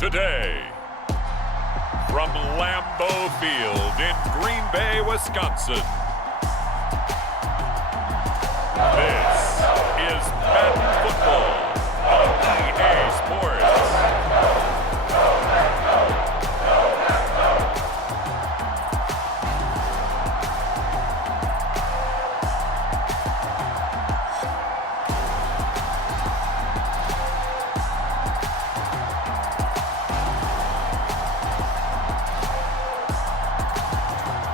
today. From Lambeau Field in Green Bay, Wisconsin. This is Madden Football on EA Sports.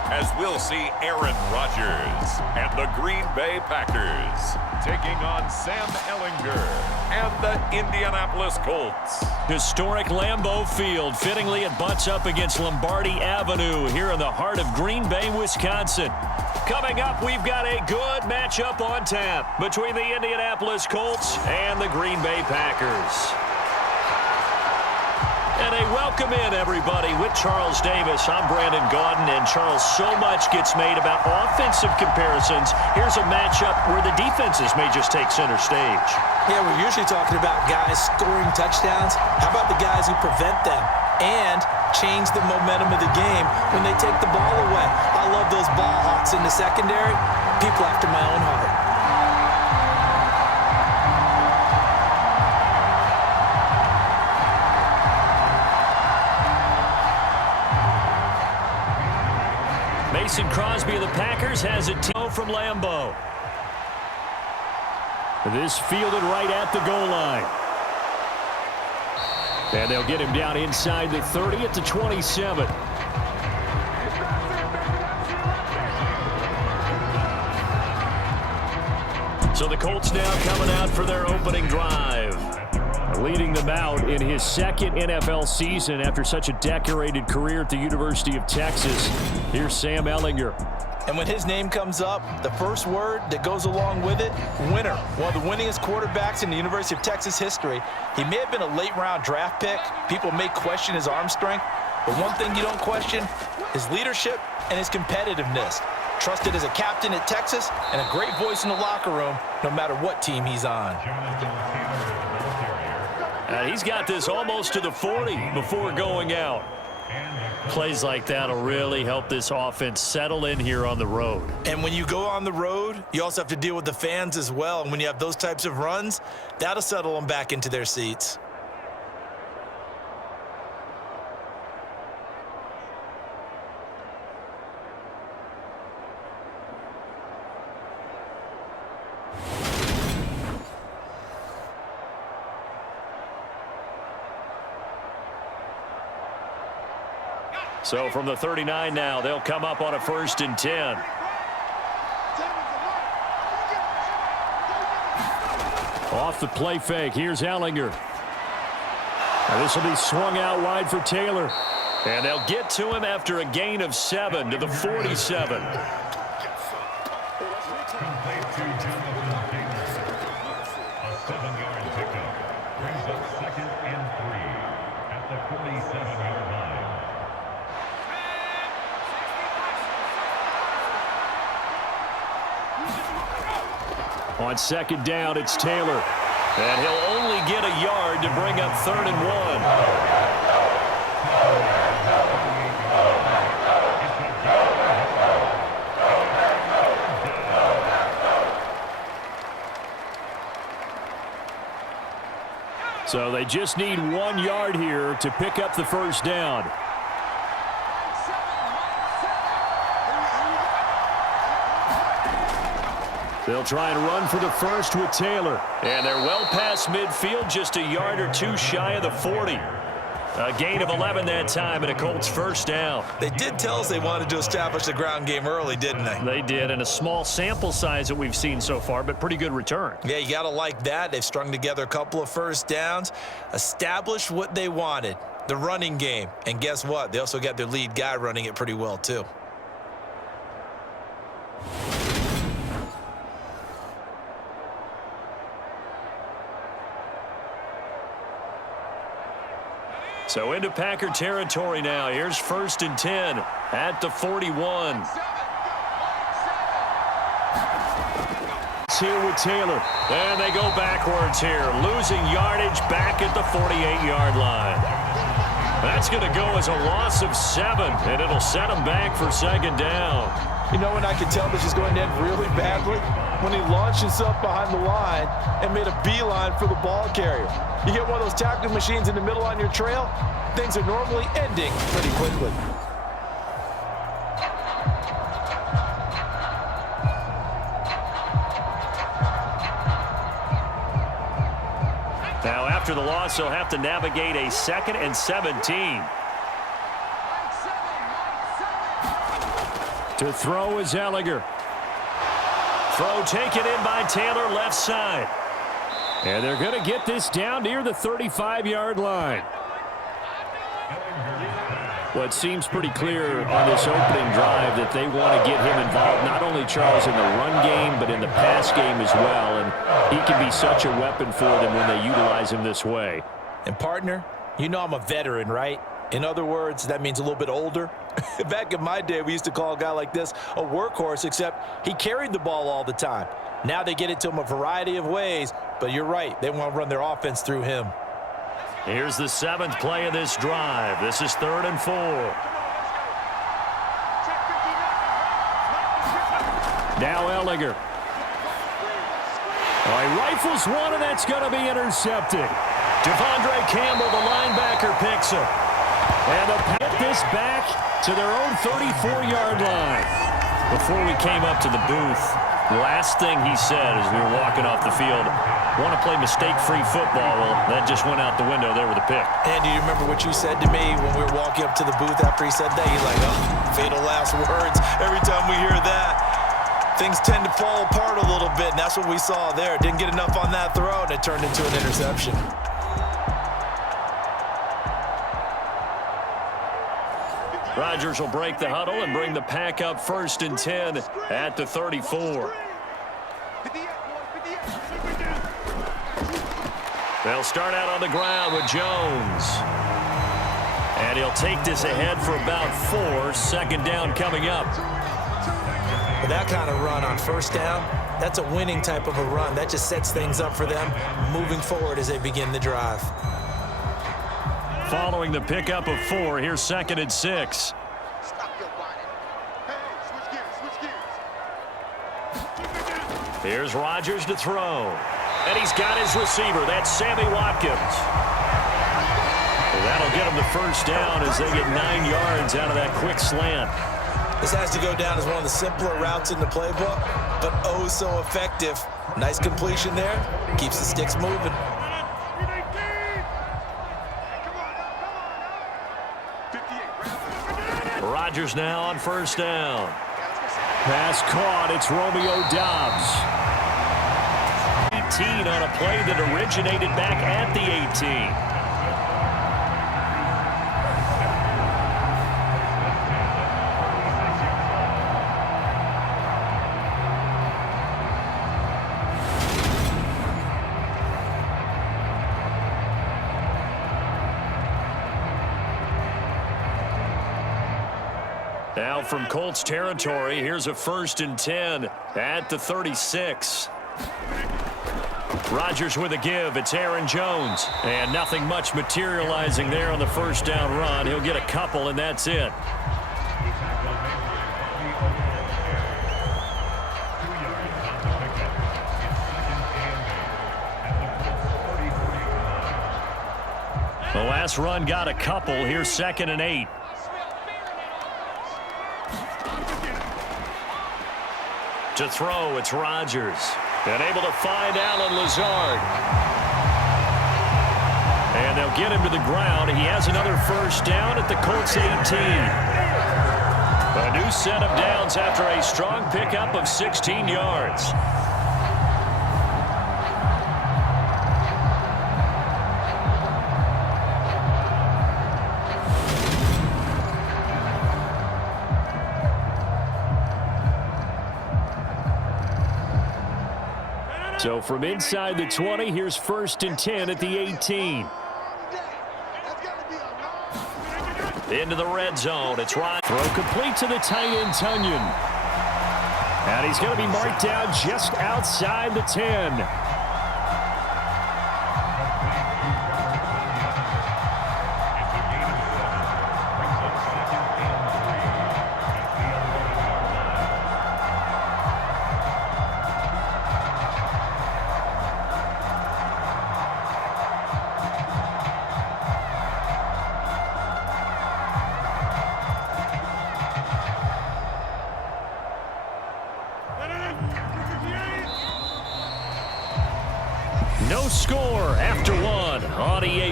As we'll see Aaron Rodgers and the Green Bay Packers taking on Sam Ehlinger and the Indianapolis Colts. Historic Lambeau Field. Fittingly, it butts up against Lombardi Avenue here in the heart of Green Bay, Wisconsin. Coming up, we've got a good matchup on tap between the Indianapolis Colts and the Green Bay Packers. And a welcome in, everybody, with Charles Davis. I'm Brandon Gaudin, and Charles, so much gets made about offensive comparisons. Here's a matchup where the defenses may just take center stage. Yeah, we're usually talking about guys scoring touchdowns. How about the guys who prevent them and change the momentum of the game when they take the ball away? I love those ball hawks in the secondary. People after my own heart. Mason Crosby of the Packers has it from Lambeau. This fielded right at the goal line. And they'll get him down inside the 30 at the 27. So the Colts now coming out for their opening drive. Leading them out in his second NFL season after such a decorated career at the University of Texas. Here's Sam Ehlinger. And when his name comes up, the first word that goes along with it, winner. One of the winningest quarterbacks in the University of Texas history. He may have been a late-round draft pick. People may question his arm strength. But one thing you don't question, his leadership and his competitiveness. Trusted as a captain at Texas and a great voice in the locker room, no matter what team he's on. He's got this almost to the 40 before going out. Plays like that will really help this offense settle in here on the road. And when you go on the road, you also have to deal with the fans as well. And when you have those types of runs, that'll settle them back into their seats. So from the 39 now, they'll come up on a 1st and 10. Off the play fake, here's Ehlinger. Now this will be swung out wide for Taylor. And they'll get to him after a gain of 7 to the 47. On 2nd down, it's Taylor. And he'll only get a yard to bring up 3rd and 1. So they just need 1 yard here to pick up the 1st down. They'll try and run for the 1st with Taylor. And they're well past midfield, just a yard or 2 shy of the 40. A gain of 11 that time and a Colts 1st down. They did tell us they wanted to establish the ground game early, didn't they? They did, and a small sample size that we've seen so far, but pretty good return. Yeah, you got to like that. They've strung together a couple of 1st downs, established what they wanted, the running game. And guess what? They also got their lead guy running it pretty well, too. So into Packer territory now. Here's 1st and 10 at the 41. Here with Taylor. And they go backwards here. Losing yardage back at the 48-yard line. That's going to go as a loss of 7, and it'll set him back for second down. You know when I can tell this is going to end really badly? When he launched himself behind the line and made a beeline for the ball carrier. You get one of those tackling machines in the middle on your trail, things are normally ending pretty quickly. Now, after the loss, he'll have to navigate a 2nd and 17. To throw is Ellinger. Throw taken in by Taylor, left side. And they're going to get this down near the 35-yard line. Well, it seems pretty clear on this opening drive that they want to get him involved, not only, Charles, in the run game, but in the pass game as well. And he can be such a weapon for them when they utilize him this way. And, partner, you know I'm a veteran, right? In other words, that means a little bit older. Back in my day, we used to call a guy like this a workhorse, except he carried the ball all the time. Now they get it to him a variety of ways, but you're right. They want to run their offense through him. Here's the 7th play of this drive. This is 3rd and 4. Now Ellinger. Oh, he rifles one, and that's going to be intercepted. Devondre Campbell, the linebacker, picks him. And they'll get this back to their own 34-yard line. Before we came up to the booth, the last thing he said as we were walking off the field, want to play mistake-free football. Well, that just went out the window there with a pick. And do you remember what you said to me when we were walking up to the booth after he said that? He's like, oh, fatal last words. Every time we hear that, things tend to fall apart a little bit, and that's what we saw there. Didn't get enough on that throw, and it turned into an interception. Rodgers will break the huddle and bring the pack up 1st and 10 at the 34. They'll start out on the ground with Jones. And he'll take this ahead for about 4. Second down coming up. With that kind of run on 1st down, that's a winning type of a run. That just sets things up for them moving forward as they begin the drive. Following the pickup of 4, here's 2nd and 6. Here's Rodgers to throw. And he's got his receiver. That's Sammy Watkins. Well, that'll get him the 1st down as they get 9 yards out of that quick slant. This has to go down as one of the simpler routes in the playbook, but oh so effective. Nice completion there. Keeps the sticks moving. Rodgers now on 1st down. Pass caught. It's Romeo Doubs. 18 on a play that originated back at the 18. Now from Colts territory, here's a 1st and 10 at the 36. Rodgers with a give. It's Aaron Jones. And nothing much materializing there on the 1st down run. He'll get a couple, and that's it. The last run got a couple. Here's 2nd and 8. To throw, it's Rodgers. And able to find Allen Lazard. And they'll get him to the ground. He has another 1st down at the Colts 18. A new set of downs after a strong pickup of 16 yards. So from inside the 20, here's 1st and 10 at the 18. Into the red zone. It's Ryan. Throw complete to the tight end, Tunyon. And he's going to be marked down just outside the 10.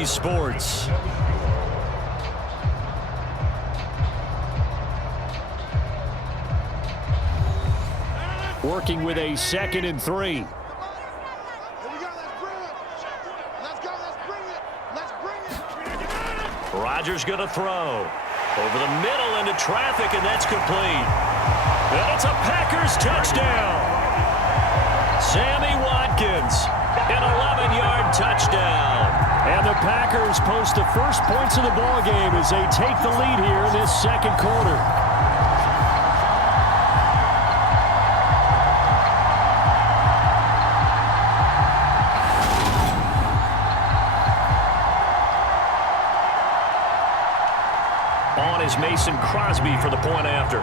NBC Sports. Working with a 2nd and 3. Rodgers going to throw. Over the middle into traffic, and that's complete. And it's a Packers touchdown. Sammy Watkins, an 11-yard touchdown. And the Packers post the first points of the ballgame as they take the lead here in this second quarter. On is Mason Crosby for the point after.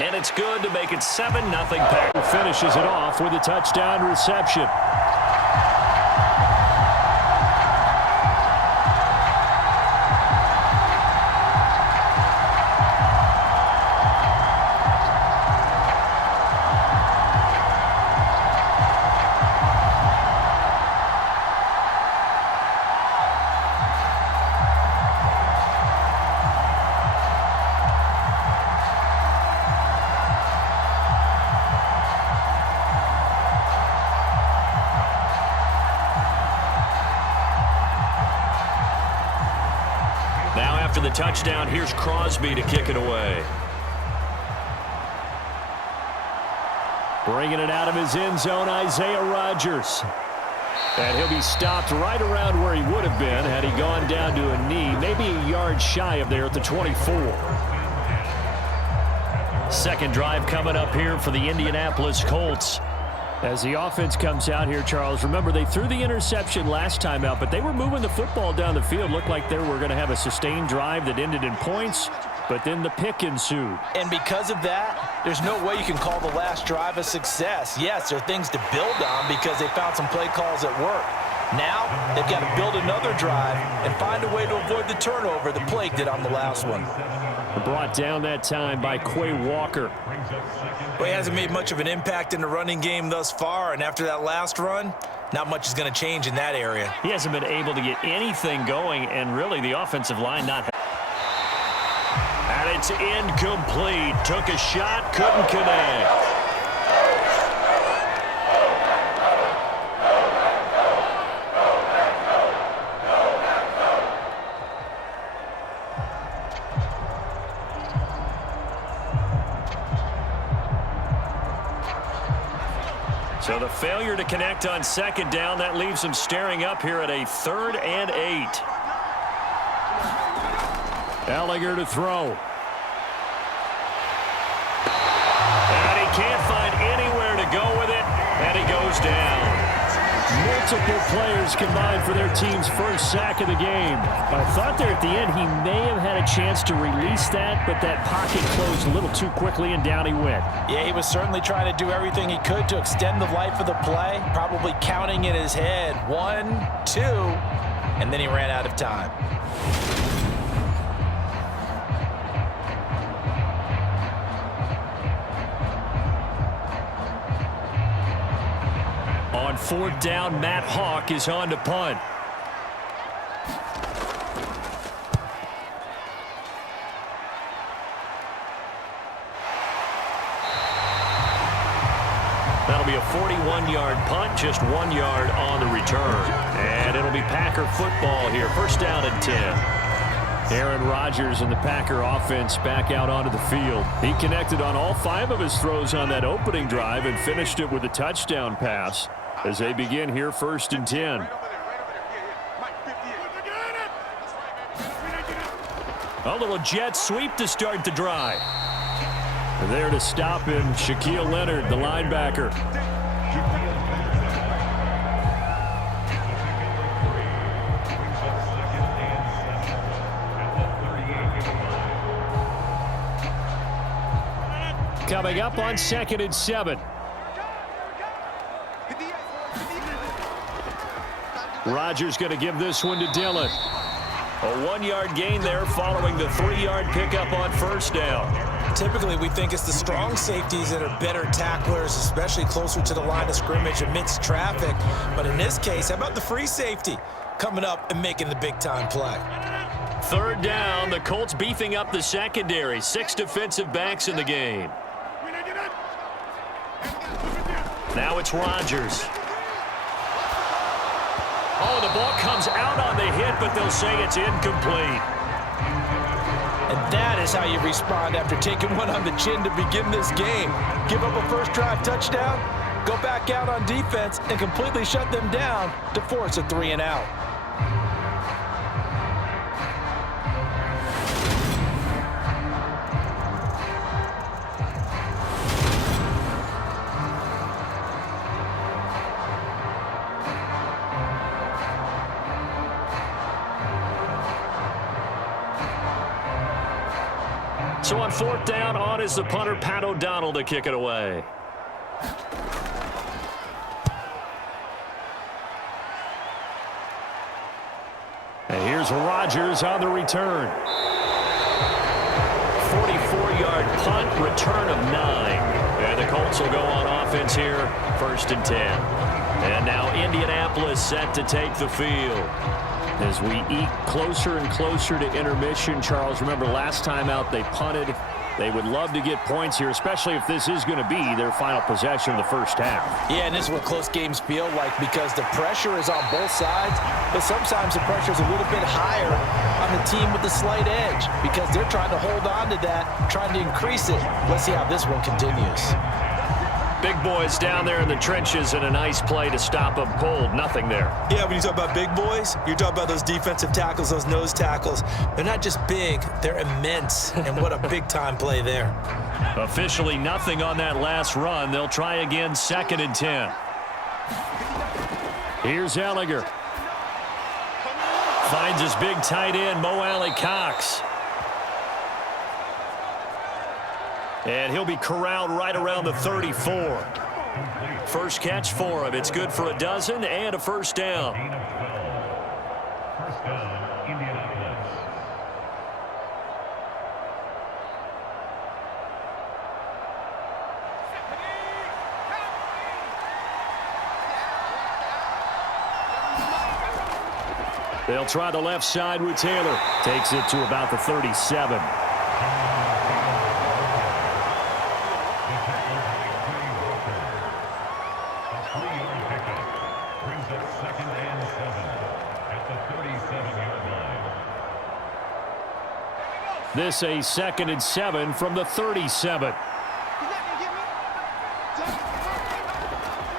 And it's good to make it 7-0 Packers. Finishes it off with a touchdown reception. After the touchdown, here's Crosby to kick it away. Bringing it out of his end zone, Isaiah Rodgers. And he'll be stopped right around where he would have been had he gone down to a knee, maybe a yard shy of there at the 24. Second drive coming up here for the Indianapolis Colts. As the offense comes out here, Charles, remember they threw the interception last time out, but they were moving the football down the field. Looked like they were going to have a sustained drive that ended in points, but then the pick ensued. And because of that, there's no way you can call the last drive a success. Yes, there are things to build on because they found some play calls that work. Now, they've got to build another drive and find a way to avoid the turnover the plague did on the last one. Brought down that time by Quay Walker. Well, he hasn't made much of an impact in the running game thus far, and after that last run, not much is going to change in that area. He hasn't been able to get anything going, and really the offensive line not. And it's incomplete. Took a shot, couldn't connect. So the failure to connect on second down, that leaves him staring up here at a 3rd and 8. Ellinger to throw. And he can't find anywhere to go with it, and he goes down. Multiple players combined for their team's first sack of the game. I thought there at the end he may have had a chance to release that, but that pocket closed a little too quickly, and down he went. Yeah, he was certainly trying to do everything he could to extend the life of the play, probably counting in his head 1, 2, and then he ran out of time. On 4th down, Matt Hawk is on to punt. That'll be a 41-yard punt, just 1 yard on the return. And it'll be Packer football here, 1st down and 10. Aaron Rodgers and the Packer offense back out onto the field. He connected on all 5 of his throws on that opening drive and finished it with a touchdown pass as they begin here 1st and 10. A little jet sweep to start the drive. There to stop him, Shaquille Leonard, the linebacker. Coming up on 2nd and 7. Rodgers going to give this one to Dillon. A 1-yard gain there following the 3-yard pickup on 1st down. Typically, we think it's the strong safeties that are better tacklers, especially closer to the line of scrimmage amidst traffic. But in this case, how about the free safety coming up and making the big-time play? Third down, the Colts beefing up the secondary. 6 defensive backs in the game. Now it's Rodgers. Oh, the ball comes out on the hit, but they'll say it's incomplete. And that is how you respond after taking one on the chin to begin this game. Give up a first drive touchdown, go back out on defense, and completely shut them down to force a 3-and-out. So on fourth down, on is the punter, Pat O'Donnell, to kick it away. And here's Rodgers on the return. 44-yard punt, return of 9. And the Colts will go on offense here, 1st and 10. And now Indianapolis set to take the field. As we eke closer and closer to intermission, Charles, remember last time out they punted. They would love to get points here, especially if this is going to be their final possession of the first half. Yeah, and this is what close games feel like because the pressure is on both sides, but sometimes the pressure is a little bit higher on the team with the slight edge because they're trying to hold on to that, trying to increase it. Let's see how this one continues. Big boys down there in the trenches and a nice play to stop them cold. Nothing there. Yeah, when you talk about big boys, you're talking about those defensive tackles, those nose tackles. They're not just big, they're immense. And what a big-time play there. Officially nothing on that last run. They'll try again, 2nd and 10. Here's Ellinger. Finds his big tight end, Mo Alley-Cox. And he'll be corralled right around the 34. First catch for him. It's good for a dozen and a first down. First down, Indianapolis. They'll try the left side with Taylor. Takes it to about the 37. This a 2nd and 7 from the 37.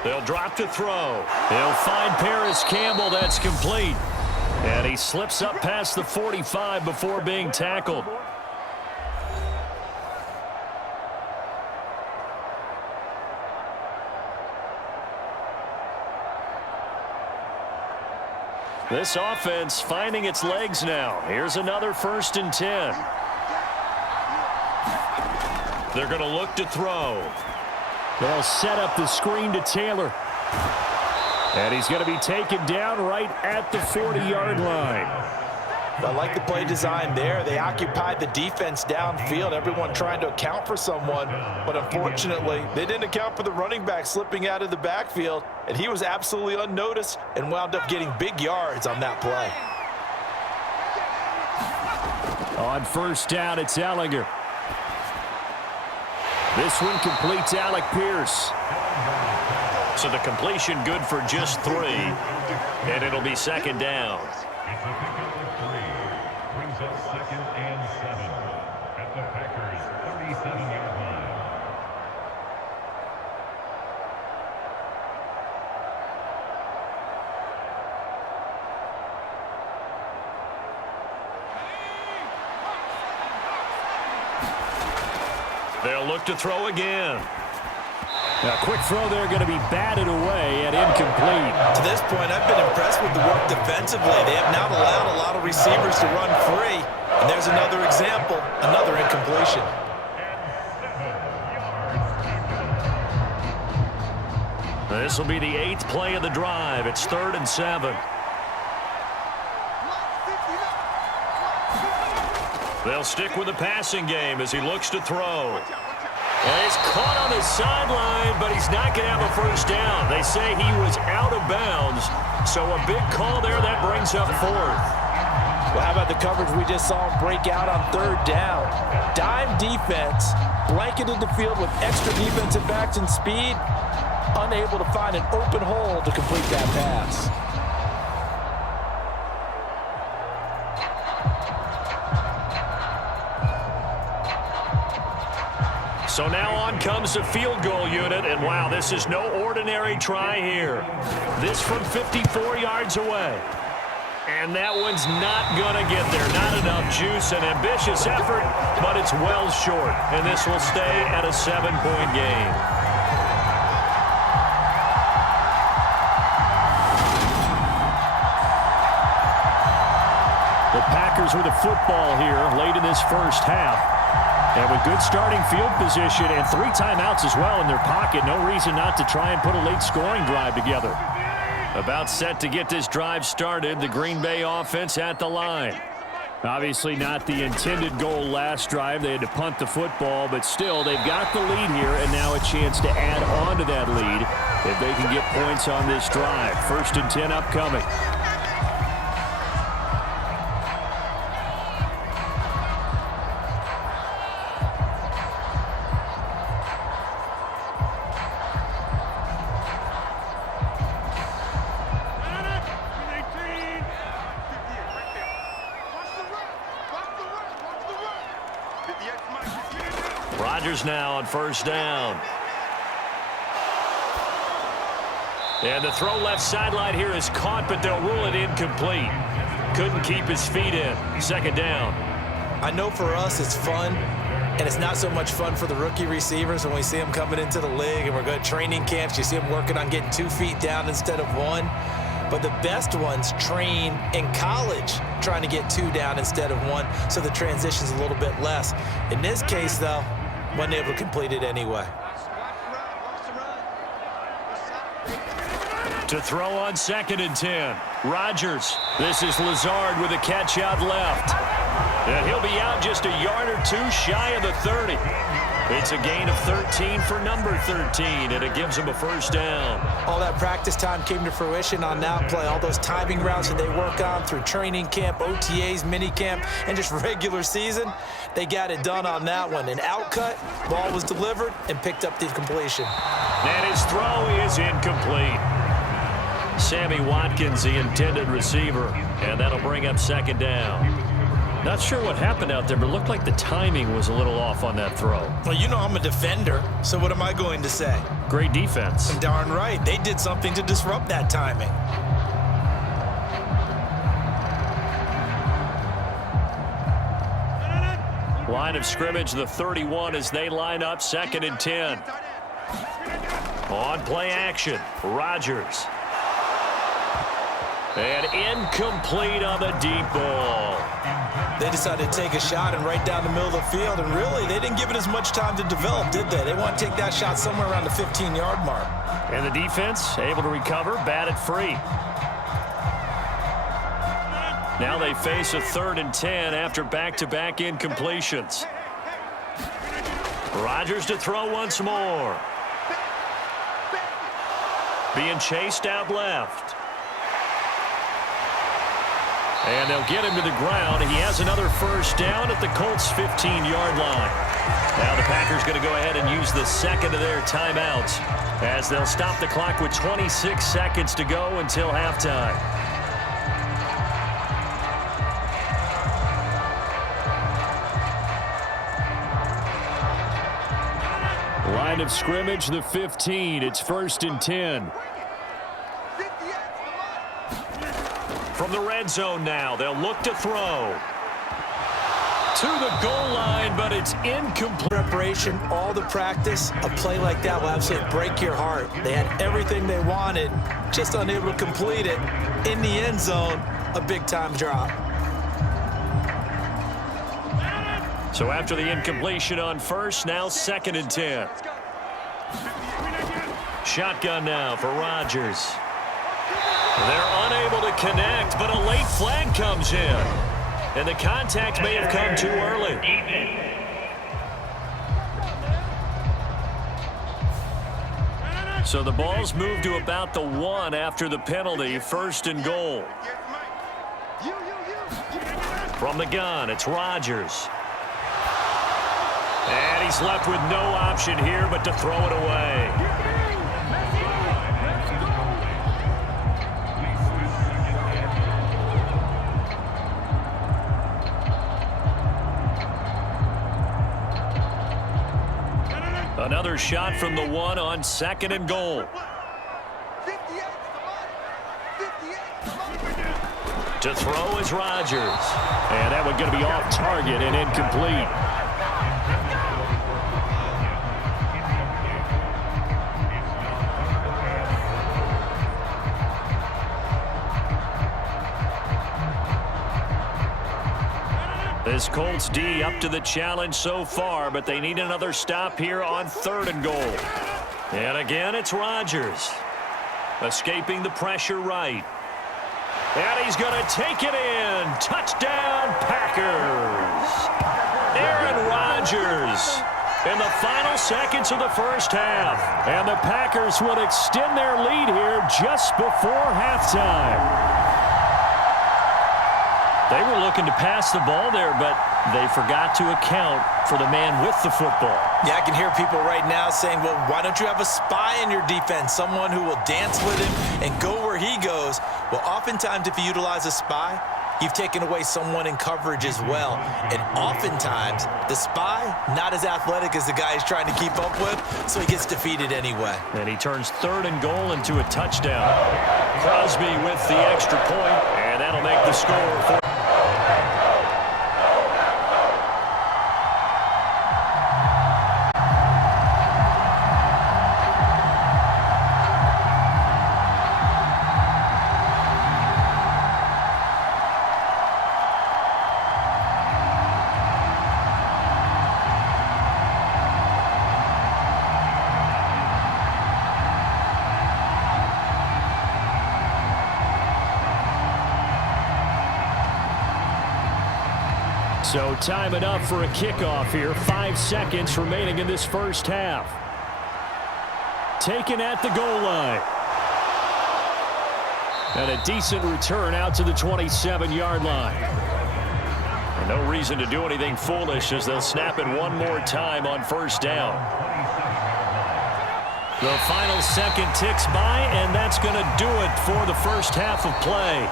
They'll drop to throw. He'll find Paris Campbell. That's complete. And he slips up past the 45 before being tackled. This offense finding its legs now. Here's another 1st and 10. They're going to look to throw. They'll set up the screen to Taylor. And he's going to be taken down right at the 40-yard line. I like the play design there. They occupied the defense downfield, everyone trying to account for someone. But unfortunately, they didn't account for the running back slipping out of the backfield, and he was absolutely unnoticed and wound up getting big yards on that play. On first down, it's Ellinger. This one completes Alec Pierce. So the completion good for just 3, and it'll be 2nd down. It's a pickup of 3. Brings up 2nd and 7 at the Packers' 37-yard line. They'll look to throw again. A quick throw there going to be batted away and incomplete. To this point, I've been impressed with the work defensively. They have not allowed a lot of receivers to run free. And there's another example, another incompletion. This will be the 8th play of the drive. It's 3rd and 7. They'll stick with the passing game as he looks to throw. And he's caught on the sideline, but he's not going to have a first down. They say he was out of bounds, so a big call there that brings up fourth. Well, how about the coverage we just saw him break out on third down? Dime defense, blanketed the field with extra defensive backs and speed, unable to find an open hole to complete that pass. So now on comes the field goal unit, and wow, this is no ordinary try here. This from 54 yards away. And that one's not going to get there. Not enough juice, an ambitious effort, but it's well short. And this will stay at a 7-point game. The Packers with the football here late in this first half. And with good starting field position and 3 timeouts as well in their pocket, no reason not to try and put a late scoring drive together. About set to get this drive started, the Green Bay offense at the line. Obviously not the intended goal last drive. They had to punt the football, but still they've got the lead here and now a chance to add on to that lead if they can get points on this drive. 1st and 10 upcoming. Rodgers now on 1st down. And the throw left sideline here is caught, but they'll rule it incomplete. Couldn't keep his feet in. 2nd down. I know for us it's fun, and it's not so much fun for the rookie receivers when we see them coming into the league and we're going to training camps. You see them working on getting 2 feet down instead of 1. But the best ones train in college trying to get 2 down instead of 1, so the transition's a little bit less. In this case, though, wasn't able to complete it anyway. To throw on 2nd and 10. Rodgers. This is Lazard with a catch out left. And he'll be out just a yard or 2 shy of the 30. It's a gain of 13 for number 13, and it gives him a 1st down. All that practice time came to fruition on that play. All those timing routes that they work on through training camp, OTAs, minicamp, and just regular season, they got it done on that one. An outcut, ball was delivered, and picked up the completion. And his throw is incomplete. Sammy Watkins, the intended receiver, and that'll bring up 2nd down. Not sure what happened out there, but it looked like the timing was a little off on that throw. Well, you know I'm a defender, so what am I going to say? Great defense. Darn right. They did something to disrupt that timing. Line of scrimmage, the 31 as they line up 2nd and 10. On play action, Rodgers. And incomplete on the deep ball. They decided to take a shot and right down the middle of the field, and really, they didn't give it as much time to develop, did they? They want to take that shot somewhere around the 15-yard mark. And the defense able to recover, batted free. Now they face a 3rd and 10 after back-to-back incompletions. Rodgers to throw once more. Being chased out left. And they'll get him to the ground. He has another 1st down at the Colts' 15-yard line. Now the Packers going to go ahead and use the 2nd of their timeouts as they'll stop the clock with 26 seconds to go until halftime. Line of scrimmage, the 15. It's 1st and 10. From the red zone now, they'll look to throw. To the goal line, but it's incomplete. Preparation, all the practice, a play like that will absolutely break your heart. They had everything they wanted, just unable to complete it. In the end zone, a big-time drop. So after the incompletion on 1st, now 2nd and 10. Shotgun now for Rodgers. They're unable to connect, but a late flag comes in. And the contact may have come too early. So the ball's moved to about the 1 after the penalty, 1st and goal. From the gun, it's Rodgers. And he's left with no option here but to throw it away. Another shot from the 1 on 2nd and goal. To throw is Rodgers. And that one going to be off target and incomplete. This Colts D up to the challenge so far, but they need another stop here on 3rd and goal. And again, it's Rodgers. Escaping the pressure right. And he's going to take it in. Touchdown, Packers. Aaron Rodgers in the final seconds of the first half. And the Packers would extend their lead here just before halftime. They were looking to pass the ball there, but they forgot to account for the man with the football. Yeah, I can hear people right now saying, well, why don't you have a spy in your defense, someone who will dance with him and go where he goes? Well, oftentimes if you utilize a spy, you've taken away someone in coverage as well. And oftentimes, the spy, not as athletic as the guy he's trying to keep up with, so he gets defeated anyway. And he turns 3rd and goal into a touchdown. Crosby with the extra point, and that'll make the score for... So time enough for a kickoff here. 5 seconds remaining in this first half. Taken at the goal line. And a decent return out to the 27-yard line. And no reason to do anything foolish as they'll snap it one more time on 1st down. The final second ticks by, and that's going to do it for the first half of play.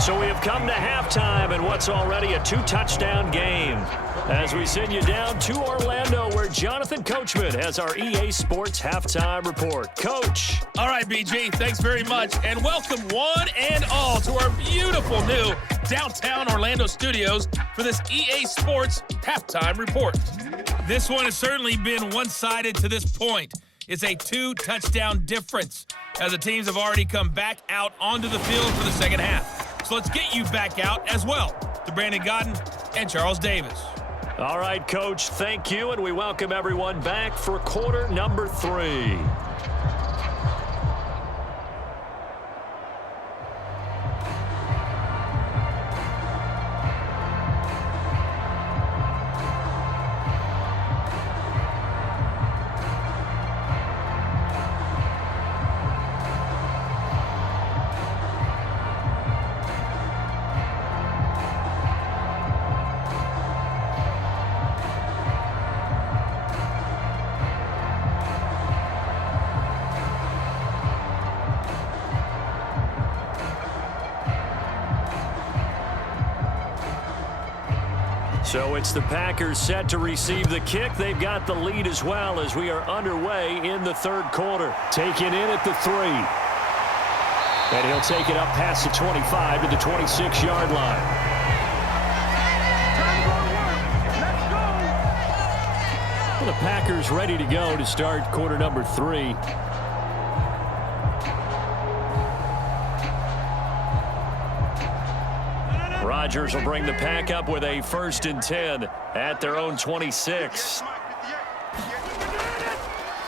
So we have come to halftime in what's already a 2-touchdown game as we send you down to Orlando where Jonathan Coachman has our EA Sports Halftime Report. Coach. All right, BG, thanks very much. And welcome one and all to our beautiful new downtown Orlando studios for this EA Sports Halftime Report. This one has certainly been one-sided to this point. It's a 2-touchdown difference as the teams have already come back out onto the field for the second half. So let's get you back out as well to Brandon Godden and Charles Davis. All right, Coach, thank you, and we welcome everyone back for quarter number 3. So it's the Packers set to receive the kick. They've got the lead as well as we are underway in the 3rd quarter. Taken in at the 3. And he'll take it up past the 25 to the 26-yard line. Well, the Packers ready to go to start quarter number 3. Rodgers will bring the pack up with a 1st and 10 at their own 26.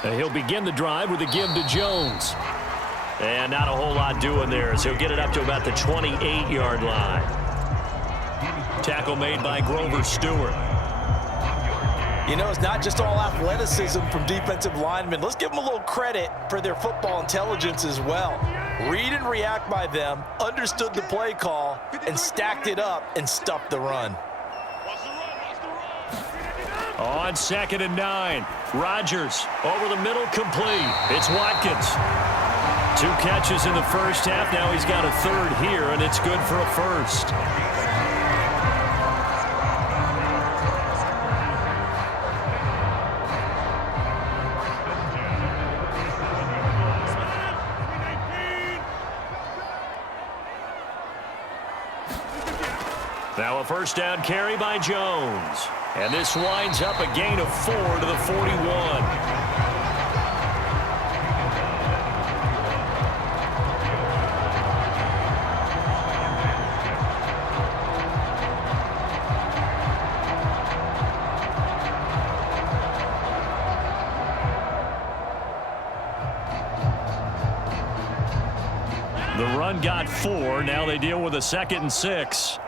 And he'll begin the drive with a give to Jones. And not a whole lot doing there as he'll get it up to about the 28-yard line. Tackle made by Grover Stewart. You know, it's not just all athleticism from defensive linemen. Let's give them a little credit for their football intelligence as well. Read and react by them, understood the play call, and stacked it up and stuffed the run. On 2nd and 9, Rodgers over the middle, complete. It's Watkins. 2 catches in the first half. Now he's got a third here, and it's good for a first. Now a first down carry by Jones. And this winds up a gain of 4 to the 41. The run got 4. Now they deal with a 2nd and 6.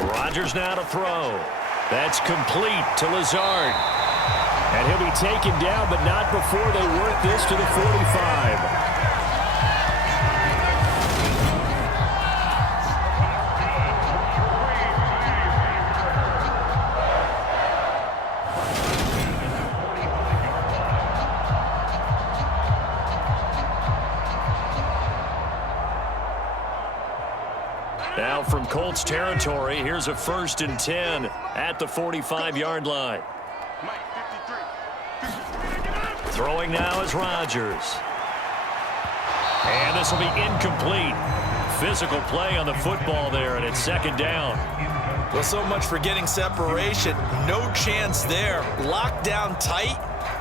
Rodgers now to throw. That's complete to Lazard. And he'll be taken down, but not before they work this to the 45. Now from Colts territory, here's a 1st and 10 at the 45-yard line. Throwing now is Rodgers. And this will be incomplete. Physical play on the football there, and it's 2nd down. Well, so much for getting separation. No chance there. Locked down tight,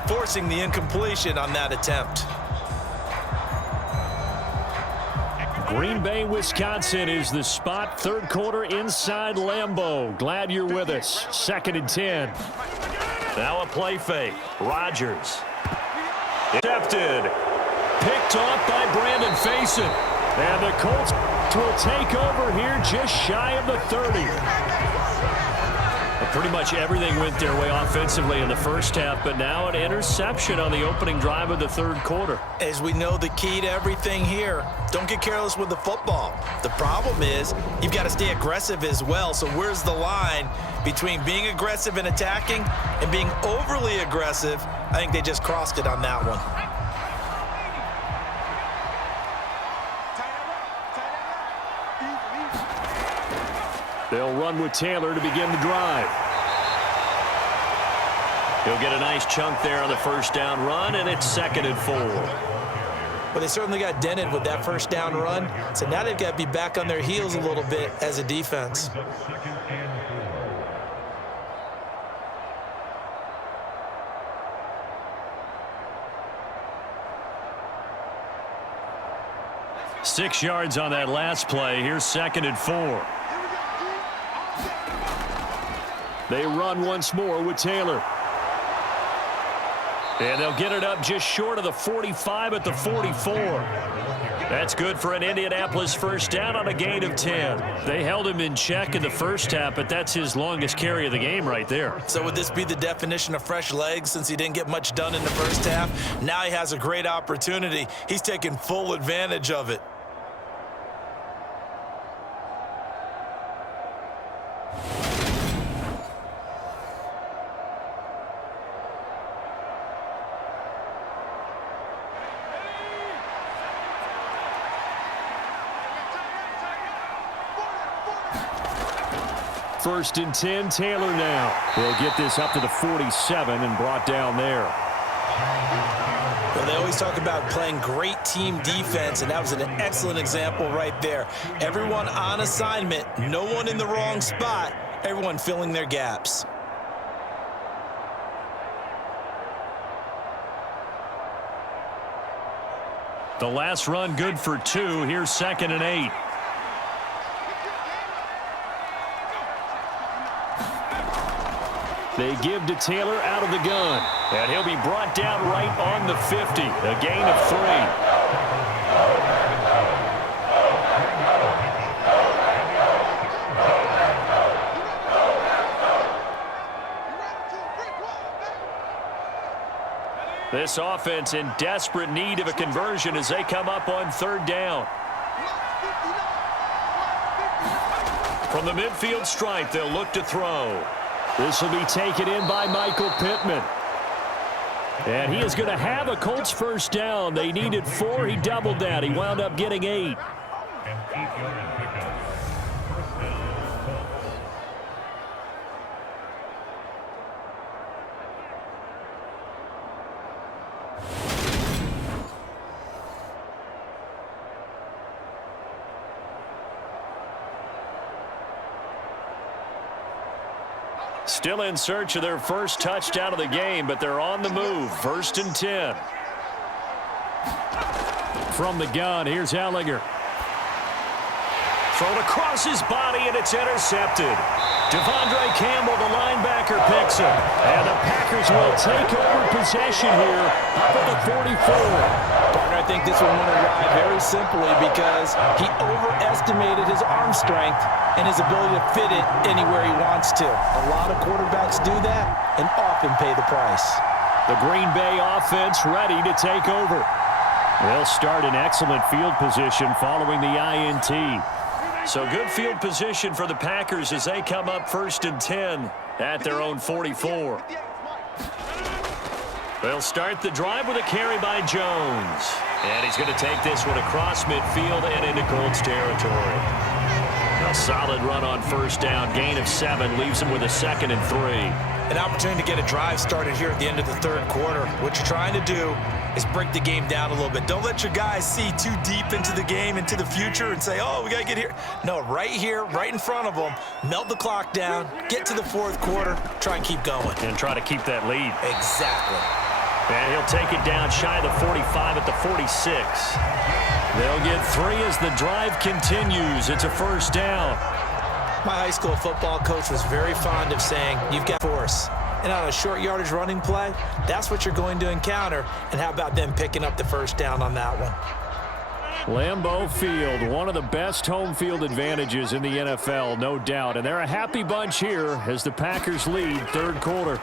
forcing the incompletion on that attempt. Green Bay, Wisconsin is the spot. 3rd quarter inside Lambeau. Glad you're with us. 2nd and 10. Now a play fake. Rodgers. Intercepted. Picked off by Brandon Faison. And the Colts will take over here just shy of the 30. Well, pretty much everything went their way offensively in the first half, but now an interception on the opening drive of the 3rd quarter. As we know, the key to everything here, don't get careless with the football. The problem is you've got to stay aggressive as well. So where's the line between being aggressive and attacking and being overly aggressive? I think they just crossed it on that one. They'll run with Taylor to begin the drive. He'll get a nice chunk there on the first down run, and it's 2nd and 4. Well, they certainly got dented with that first down run, so now they've got to be back on their heels a little bit as a defense. Six yards on that last play. Here's 2nd and 4. They run once more with Taylor. And they'll get it up just short of the 45 at the 44. That's good for an Indianapolis first down on a gain of 10. They held him in check in the first half, but that's his longest carry of the game right there. So would this be the definition of fresh legs since he didn't get much done in the first half? Now he has a great opportunity. He's taking full advantage of it. First and 10, Taylor now. They'll get this up to the 47 and brought down there. Well, they always talk about playing great team defense, and that was an excellent example right there. Everyone on assignment, no one in the wrong spot, everyone filling their gaps. The last run good for 2. Here's 2nd and 8. They give to Taylor out of the gun. And he'll be brought down right on the 50. A gain of 3. This offense in desperate need of a conversion as they come up on third down. From the midfield stripe, they'll look to throw. This will be taken in by Michael Pittman. And he is going to have a Colts first down. They needed 4. He doubled that. He wound up getting 8. Still in search of their first touchdown of the game, but they're on the move. 1st and 10. From the gun, here's Ellinger. Thrown across his body, and it's intercepted. Devondre Campbell, the linebacker, picks him. And the Packers will take over possession here up at the 44. Partner, I think this one went awry very simply because he overestimated his arm strength and his ability to fit it anywhere he wants to. A lot of quarterbacks do that and often pay the price. The Green Bay offense ready to take over. They'll start in excellent field position following the INT. So good field position for the Packers as they come up 1st and 10 at their own 44. They'll start the drive with a carry by Jones. And he's going to take this one across midfield and into Colts territory. A solid run on first down. Gain of 7 leaves him with a 2nd and 3. An opportunity to get a drive started here at the end of the third quarter. What you're trying to do is break the game down a little bit. Don't let your guys see too deep into the game, into the future, and say, oh, we got to get here. No, right here, right in front of them, melt the clock down, get to the fourth quarter, try and keep going. And try to keep that lead. Exactly. And he'll take it down shy of the 45 at the 46. They'll get 3 as the drive continues. It's a first down. My high school football coach was very fond of saying, you've got force. And on a short yardage running play, that's what you're going to encounter. And how about them picking up the first down on that one? Lambeau Field, one of the best home field advantages in the NFL, no doubt. And they're a happy bunch here as the Packers lead third quarter.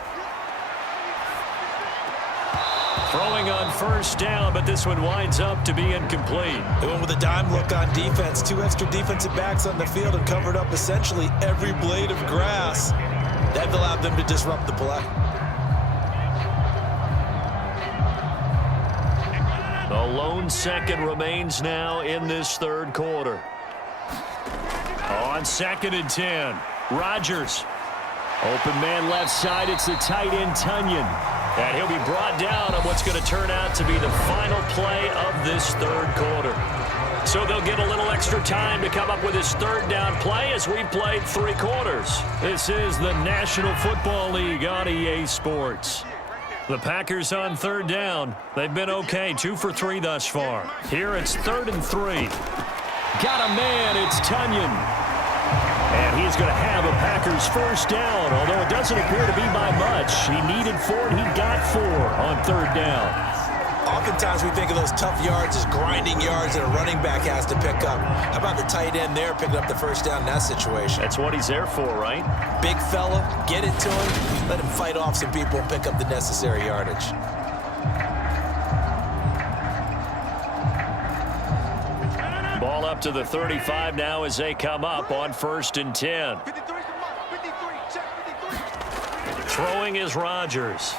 Throwing on first down, but this one winds up to be incomplete. They went with a dime look on defense. 2 extra defensive backs on the field and covered up essentially every blade of grass. That allowed them to disrupt the play. The lone second remains now in this third quarter. On 2nd and 10, Rodgers. Open man left side, it's the tight end Tunyon. And he'll be brought down on what's going to turn out to be the final play of this third quarter. So they'll get a little extra time to come up with his third down play as we played 3 quarters. This is the National Football League on EA Sports. The Packers on third down. They've been okay, 2 for 3 thus far. Here it's 3rd and 3. Got a man, it's Tunyon. And he's going to have a Packers first down, although it doesn't appear to be by much. He needed 4, and he got 4 on third down. Oftentimes we think of those tough yards as grinding yards that a running back has to pick up. How about the tight end there picking up the first down in that situation? That's what he's there for, right? Big fella, get it to him, let him fight off some people and pick up the necessary yardage. Ball up to the 35 now as they come up on 1st and 10. Throwing is Rodgers.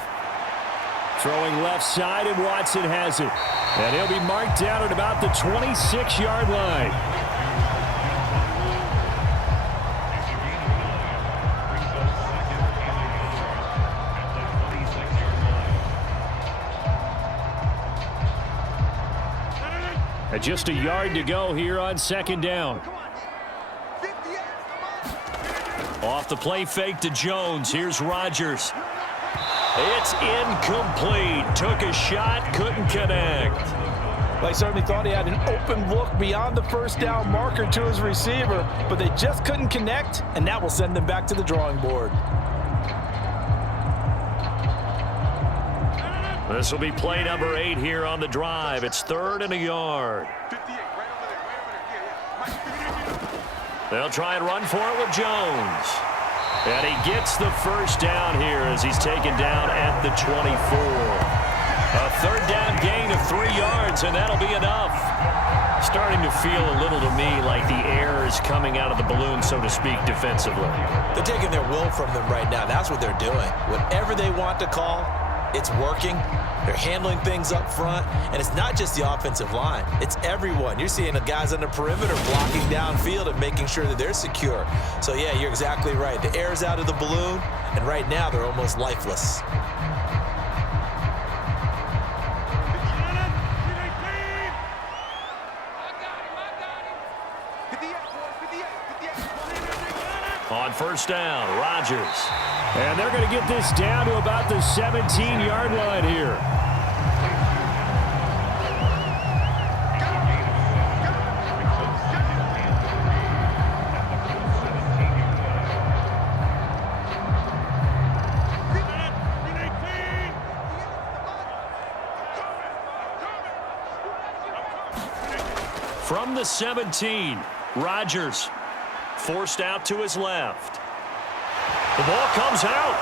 Throwing left side, and Watson has it. And he'll be marked down at about the 26-yard line. And just a yard to go here on 2nd down. Off the play fake to Jones. Here's Rodgers. It's incomplete. Took a shot, couldn't connect. Well, he certainly thought he had an open look beyond the first down marker to his receiver, but they just couldn't connect, and that will send them back to the drawing board. This will be play number 8 here on the drive. It's 3rd and a yard. They'll try and run for it with Jones. And he gets the first down here as he's taken down at the 24. A third down gain of 3 yards, and that'll be enough. Starting to feel a little to me like the air is coming out of the balloon, so to speak, defensively. They're taking their will from them right now. That's what they're doing. Whatever they want to call, it's working. They're handling things up front, and it's not just the offensive line. It's everyone. You're seeing the guys on the perimeter blocking downfield and making sure that they're secure. So, yeah, you're exactly right. The air's out of the balloon, and right now they're almost lifeless. On first down, Rodgers. And they're going to get this down to about the 17-yard line here. From the 17, Rodgers. Forced out to his left. The ball comes out.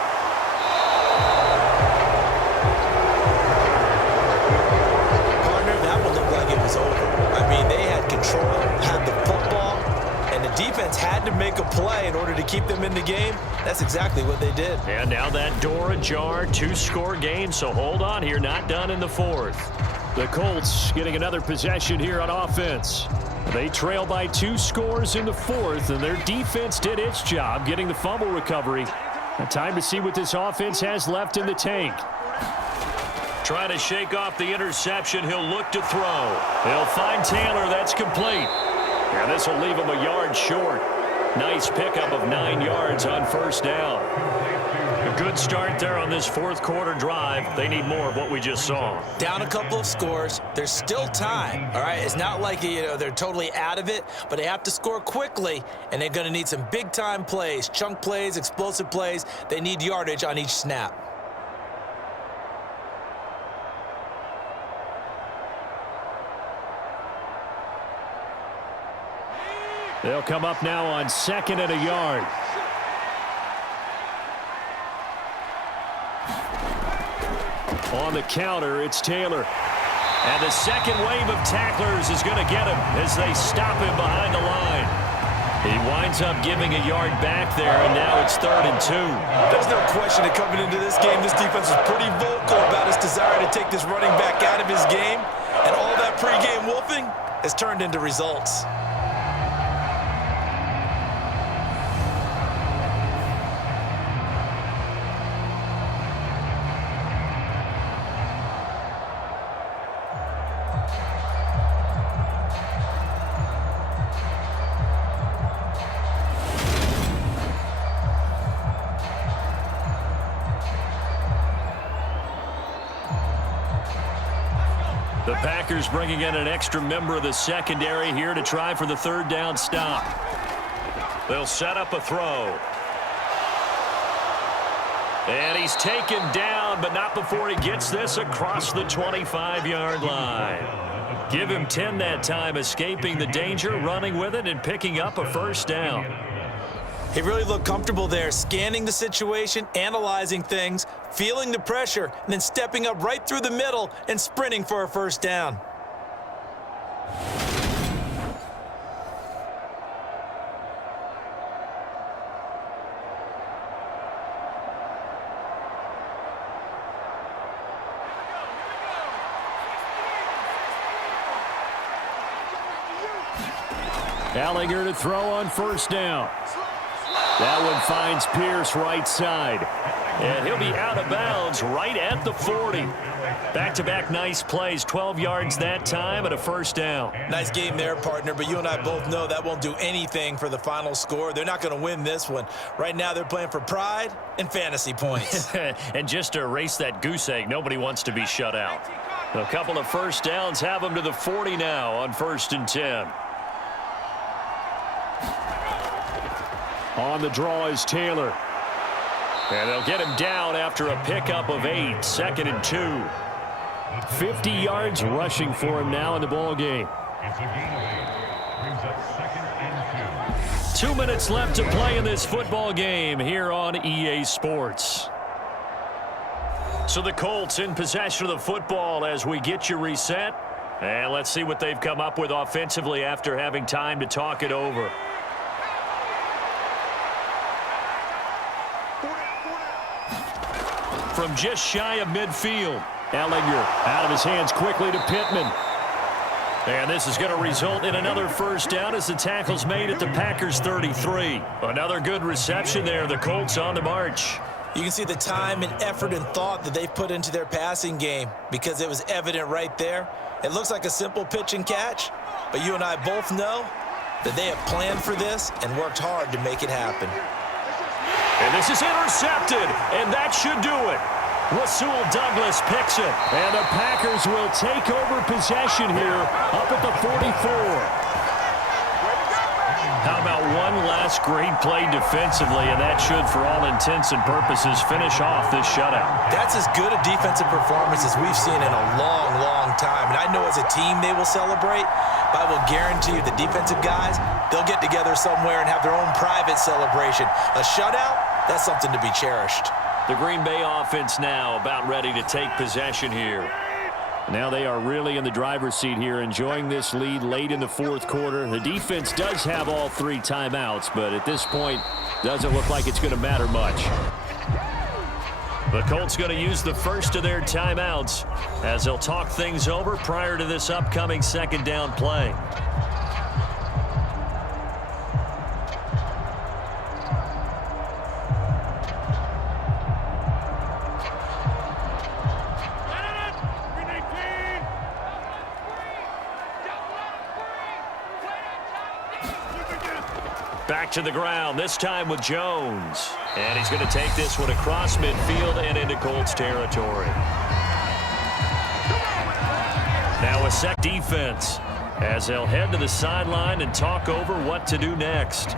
Partner, that one looked like it was over. I mean, they had control, had the football, and the defense had to make a play in order to keep them in the game. That's exactly what they did. And now that door ajar, 2-score game, so hold on here, not done in the fourth. The Colts getting another possession here on offense. They trail by 2 scores in the fourth, and their defense did its job getting the fumble recovery. A time to see what this offense has left in the tank. Trying to shake off the interception. He'll look to throw. They'll find Taylor. That's complete. And this will leave him a yard short. Nice pickup of 9 yards on first down. A good start there on this fourth quarter drive. They need more of what we just saw. Down a couple of scores. There's still time, all right? It's not like, they're totally out of it, but they have to score quickly, and they're going to need some big-time plays, chunk plays, explosive plays. They need yardage on each snap. They'll come up now on 2nd and a yard. On the counter, it's Taylor. And the second wave of tacklers is going to get him as they stop him behind the line. He winds up giving a yard back there, and now it's 3rd and 2. There's no question that coming into this game, this defense was pretty vocal about its desire to take this running back out of his game, and all that pregame wolfing has turned into results. The Packers bringing in an extra member of the secondary here to try for the 3rd down stop. They'll set up a throw. And he's taken down, but not before he gets this across the 25-yard line. Give him 10 that time, escaping the danger, running with it, and picking up a first down. He really looked comfortable there, scanning the situation, analyzing things, feeling the pressure, and then stepping up right through the middle and sprinting for a first down. Allinger to throw on first down. That one finds Pierce right side. And he'll be out of bounds right at the 40. Back-to-back nice plays, 12 yards that time and a first down. Nice game there, partner, but you and I both know that won't do anything for the final score. They're not going to win this one. Right now they're playing for pride and fantasy points. And just to erase that goose egg, nobody wants to be shut out. A couple of first downs have them to the 40 now on 1st and 10. On the draw is Taylor. And they'll get him down after a pickup of 8, 2nd and 2. 50 yards rushing for him now in the ball game. 2 minutes left to play in this football game here on EA Sports. So the Colts in possession of the football as we get you reset. And let's see what they've come up with offensively after having time to talk it over. From just shy of midfield, Ellinger out of his hands quickly to Pittman. And this is going to result in another first down as the tackle's made at the Packers' 33. Another good reception there. The Colts on the march. You can see the time and effort and thought that they've put into their passing game because it was evident right there. It looks like a simple pitch and catch, but you and I both know that they have planned for this and worked hard to make it happen. And this is intercepted, and that should do it. Rasul Douglas picks it, and the Packers will take over possession here up at the 44. How about one last great play defensively, and that should, for all intents and purposes, finish off this shutout. That's as good a defensive performance as we've seen in a long, long time. And I know as a team they will celebrate, but I will guarantee you the defensive guys, they'll get together somewhere and have their own private celebration. A shutout, that's something to be cherished. The Green Bay offense now about ready to take possession here. Now they are really in the driver's seat here, enjoying this lead late in the fourth quarter. The defense does have all 3 timeouts, but at this point, doesn't look like it's going to matter much. The Colts going to use the first of their timeouts as they'll talk things over prior to this upcoming second down play. Back to the ground, this time with Jones. And he's going to take this one across midfield and into Colts territory. Now a set defense as they'll head to the sideline and talk over what to do next.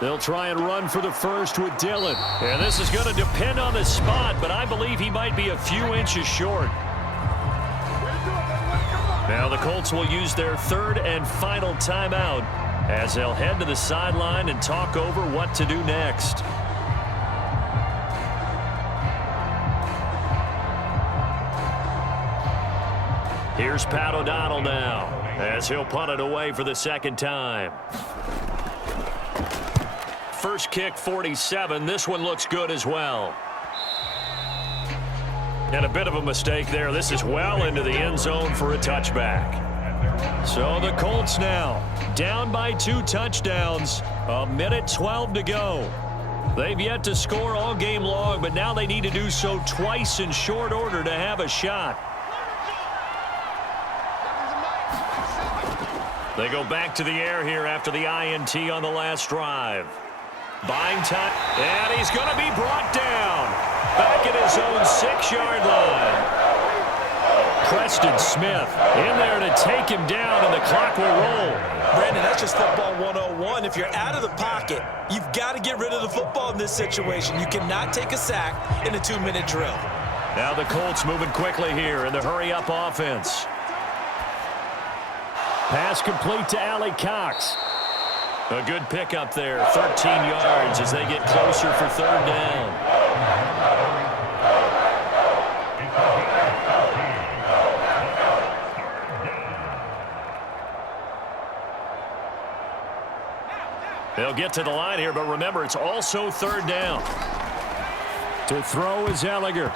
They'll try and run for the first with Dillon. And this is going to depend on the spot, but I believe he might be a few inches short. Now the Colts will use their third and final timeout as they'll head to the sideline and talk over what to do next. Here's Pat O'Donnell now as he'll punt it away for the second time. First kick, 47. This one looks good as well. And a bit of a mistake there. This is well into the end zone for a touchback. So the Colts now down by 2 touchdowns. 1:12 to go. They've yet to score all game long, but now they need to do so twice in short order to have a shot. They go back to the air here after the INT on the last drive. Buying time, and he's going to be brought down. Back at his own 6-yard line. Preston Smith in there to take him down, and the clock will roll. Brandon, that's just football 101. If you're out of the pocket, you've got to get rid of the football in this situation. You cannot take a sack in a 2-minute drill. Now the Colts moving quickly here in the hurry-up offense. Pass complete to Allie Cox. A good pickup there, 13 yards as they get closer for third down. They'll get to the line here, but remember, it's also third down. To throw is Ellinger.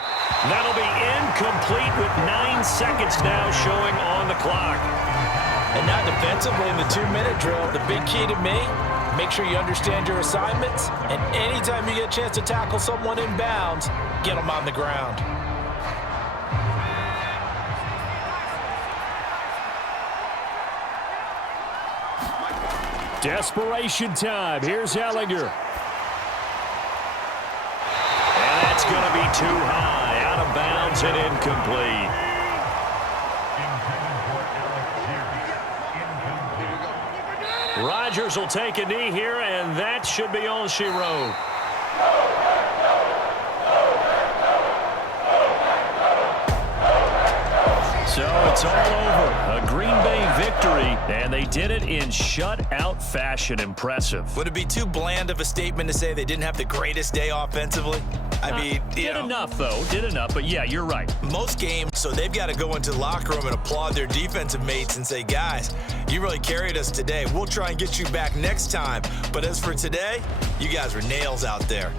That'll be incomplete with 9 seconds now showing on the clock. And now defensively in the 2-minute drill, the big key to me, make sure you understand your assignments, and anytime you get a chance to tackle someone in bounds, get them on the ground. Desperation time. Here's Ellinger. And that's going to be too high, out of bounds and incomplete. Rodgers will take a knee here, and that should be all she wrote. So it's all over. A Green Bay victory, and they did it in shutout fashion. Impressive. Would it be too bland of a statement to say they didn't have the greatest day offensively? I mean, did enough, though. Did enough, but yeah, you're right. Most games, so they've got to go into the locker room and applaud their defensive mates and say, guys, you really carried us today. We'll try and get you back next time. But as for today, you guys were nails out there.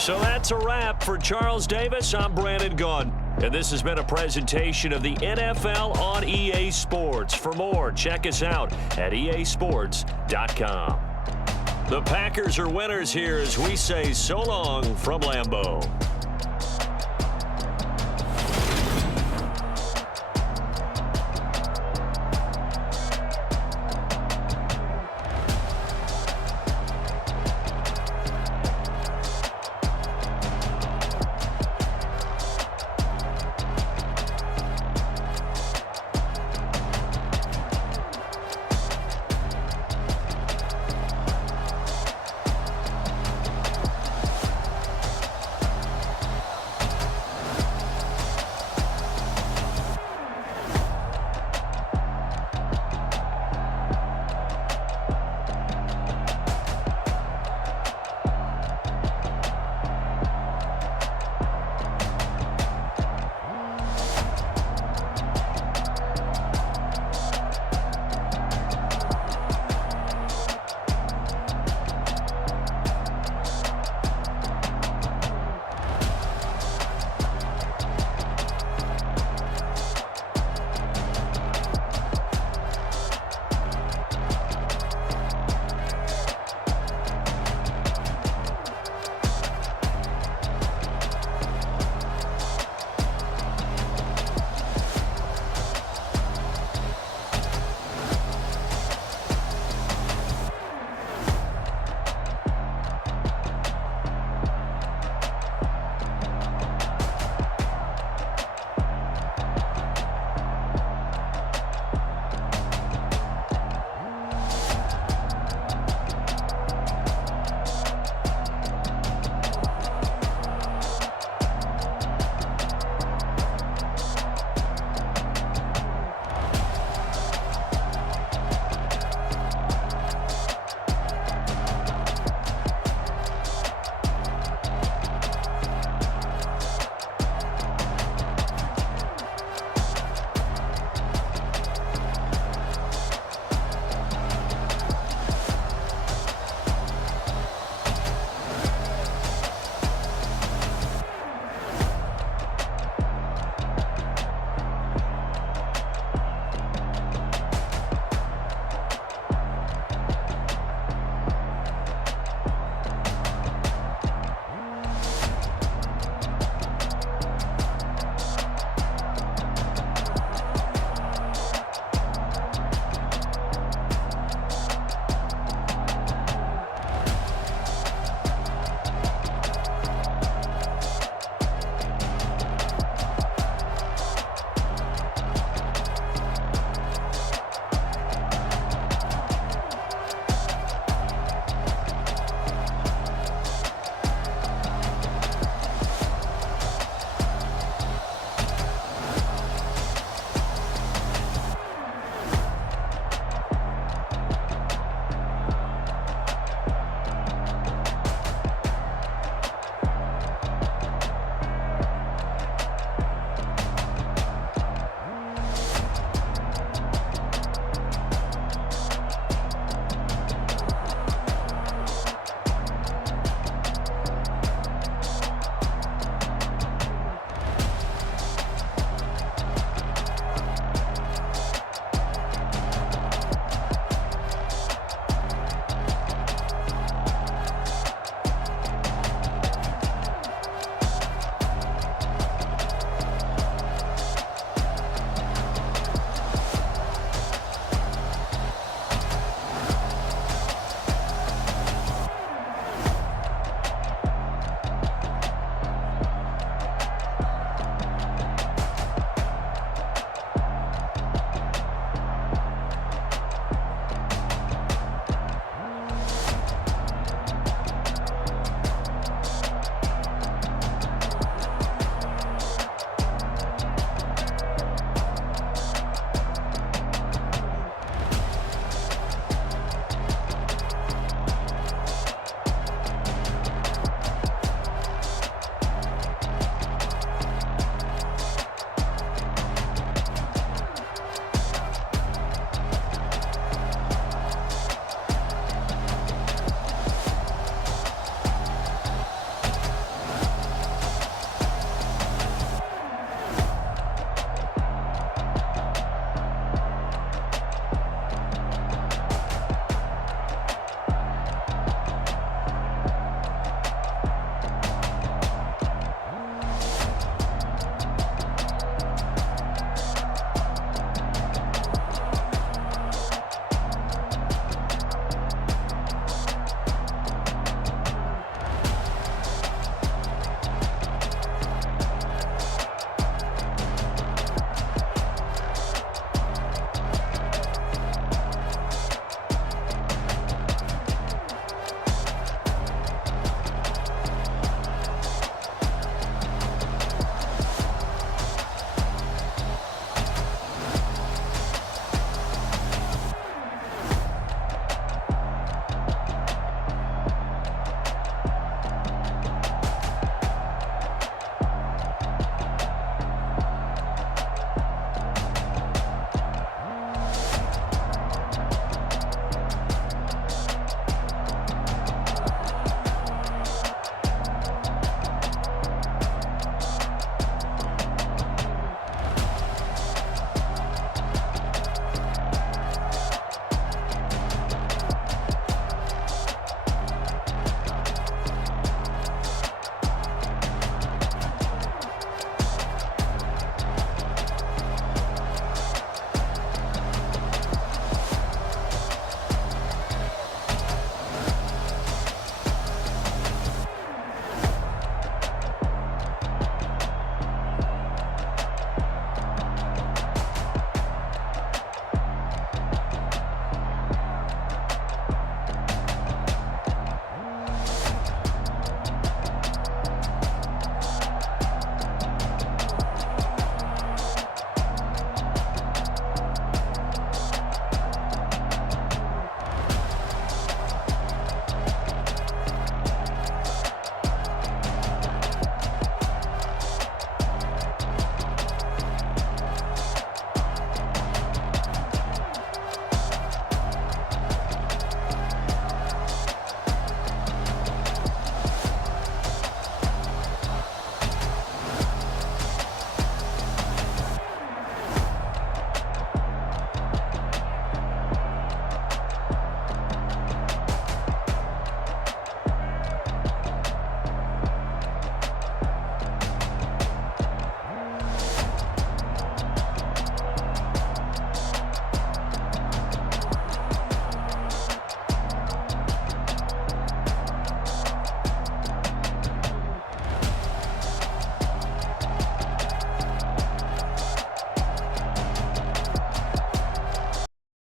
So that's a wrap for Charles Davis. I'm Brandon Gunn. And this has been a presentation of the NFL on EA Sports. For more, check us out at easports.com. The Packers are winners here as we say so long from Lambeau.